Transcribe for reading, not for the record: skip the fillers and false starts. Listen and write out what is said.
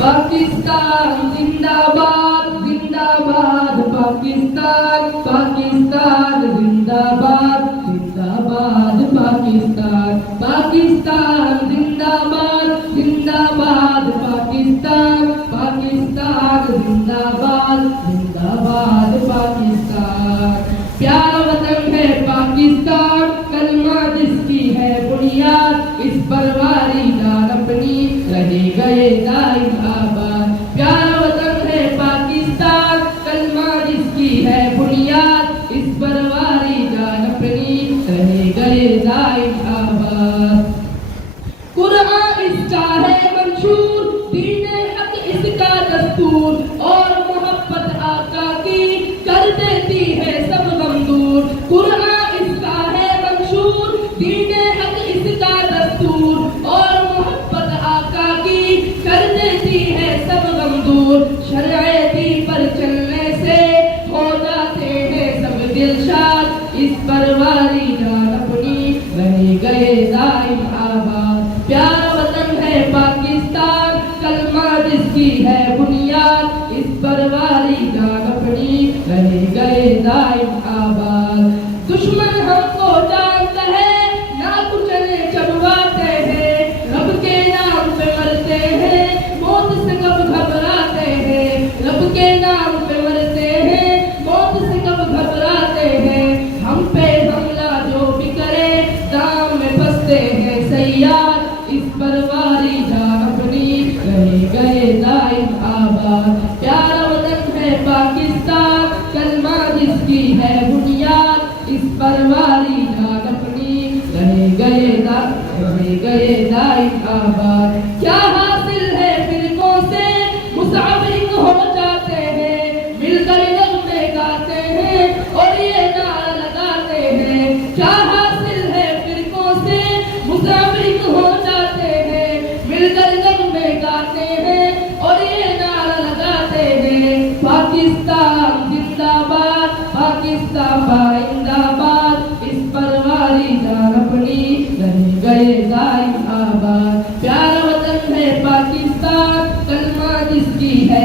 پاکستان زندہ باد زندہ باد پاکستان پاکستان زندہ باد زندہ باد پاکستان پاکستان زندہ باد زندہ باد پاکستان پاکستان زندہ باد پاکستان پیارا وطن ہے پاکستان کلمہ جس کی ہے بنیاد اس پر واری جان اپنی رہے گئے دائم آباد پیارا وطن ہے پاکستان کلمہ جس کی ہے بنیاد اس پر واری جان اپنی رہے گئے دائم آباد قرآن اس کا ہے منشور دین حق اس کا دستور اور محبت آقا کی کر دیتی ہے سب غم دور قرآن اس کا ہے منشور دین حق اس کا دستور اور محبت آقا کی کر دیتی ہے سب غم دور شرع دین پر چلنے سے ہو جاتے ہیں سب دلشاد اس پر واری جان اپنی رہ گئے دائم آباد پیارا وطن ہے پاکستان کلمہ جس کی ہے بنیاد اس پر واری جان اپنی رہ گئے دائم آباد دشمن ہم کو جانتا ہے نہ کچلے چبواتے ہیں رب کے نام پہ مرتے ہیں موت سے کب گھبراتے ہیں رب کے نام پہ مرتے ہیں موت سے کب گھبراتے ہیں ہم پہ حملہ جو بھی کرے دام میں پھنستے ہیں سیاد اس پر واری جان اپنی رہ گئے دائم آباد پیارا وطن ہے پاکستان کلمہ جس کی ہے بنیاد اس پر واری جان اپنی رہ گئے دائم آباد کیا حاصل ہے فرقوں سے مسافرک ہو جاتے ہیں مل کر نغمے گاتے ہیں اور یہ نعرہ لگاتے ہیں کیا حاصل ہے فرقوں سے مسافرک ہو جاتے ہیں مل کر نغمے گاتے ہیں اور یہ نعرہ لگاتے ہیں پاکستان زندہ باد پاکستان زندہ باد اس پر واری جان اپنی رہ گئے دائم آباد پیارا وطن ہے پاکستان کلمہ جس کی ہے